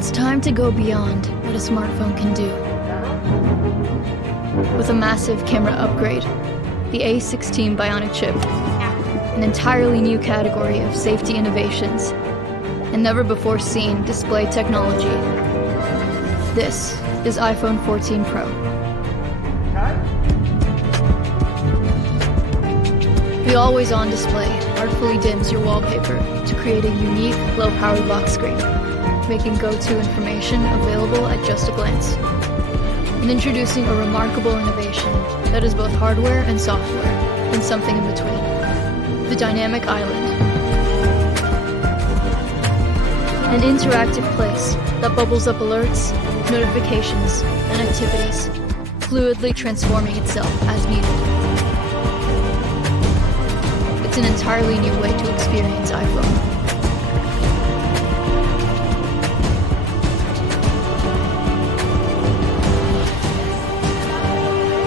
It's time to go beyond what a smartphone can do. With a massive camera upgrade, the A16 Bionic chip, an entirely new category of safety innovations, and never-before-seen display technology. This is iPhone 14 Pro. The always-on display artfully dims your wallpaper to create a unique, low-powered lock screen, making go-to information available at just a glance, and introducing a remarkable innovation that is both hardware and software, and something in between: the Dynamic Island. An interactive place that bubbles up alerts, notifications, and activities, fluidly transforming itself as needed. It's an entirely new way to experience iPhone.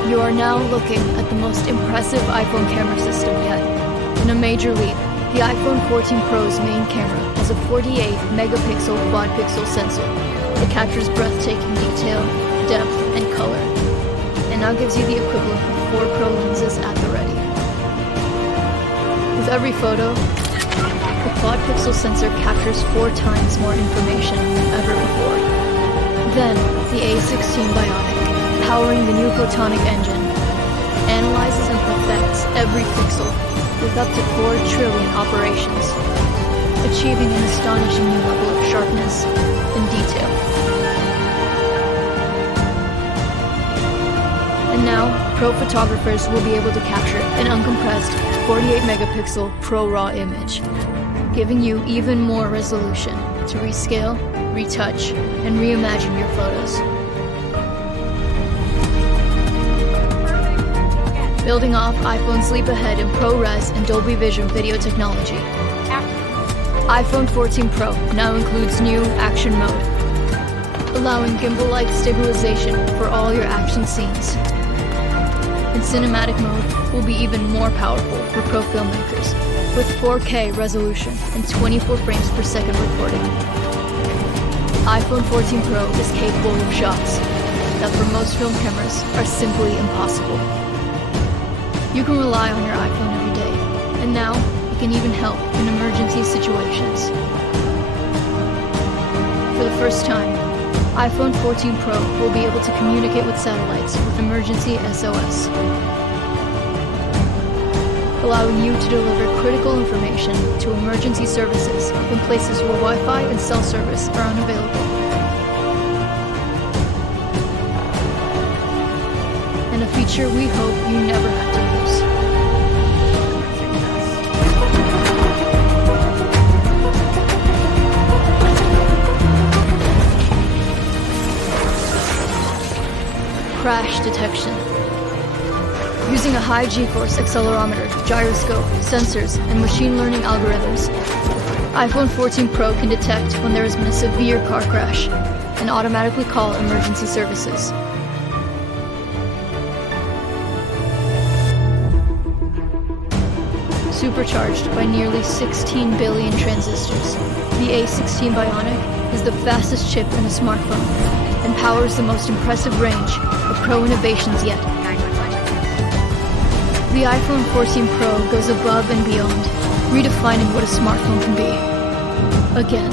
You are now looking at the most impressive iPhone camera system yet. In a major leap, the iPhone 14 Pro's main camera has a 48-megapixel quad-pixel sensor that captures breathtaking detail, depth, and color, and now gives you the equivalent of 4 Pro lenses at the ready. With every photo, the quad-pixel sensor captures 4 times more information than ever before. Then, the A16 Bionic, powering the new photonic engine, analyzes and perfects every pixel with up to 4 trillion operations, achieving an astonishing new level of sharpness and detail. And now, pro photographers will be able to capture an uncompressed 48-megapixel Pro RAW image, giving you even more resolution to rescale, retouch, and reimagine your photos. Building off iPhone's leap ahead in ProRes and Dolby Vision video technology, iPhone 14 Pro now includes new Action Mode, allowing gimbal-like stabilization for all your action scenes. And Cinematic Mode will be even more powerful for pro filmmakers, with 4K resolution and 24 frames per second recording. iPhone 14 Pro is capable of shots that for most film cameras are simply impossible. You can rely on your iPhone every day, and now it can even help in emergency situations. For the first time, iPhone 14 Pro will be able to communicate with satellites with emergency SOS, allowing you to deliver critical information to emergency services in places where Wi-Fi and cell service are unavailable. And a feature we hope you never have to use. Crash detection. Using a high G-force accelerometer, gyroscope, sensors, and machine learning algorithms, iPhone 14 Pro can detect when there has been a severe car crash and automatically call emergency services. Supercharged by nearly 16 billion transistors, the A16 Bionic is the fastest chip in a smartphone and powers the most impressive range of Pro innovations yet. The iPhone 14 Pro goes above and beyond, redefining what a smartphone can be. Again.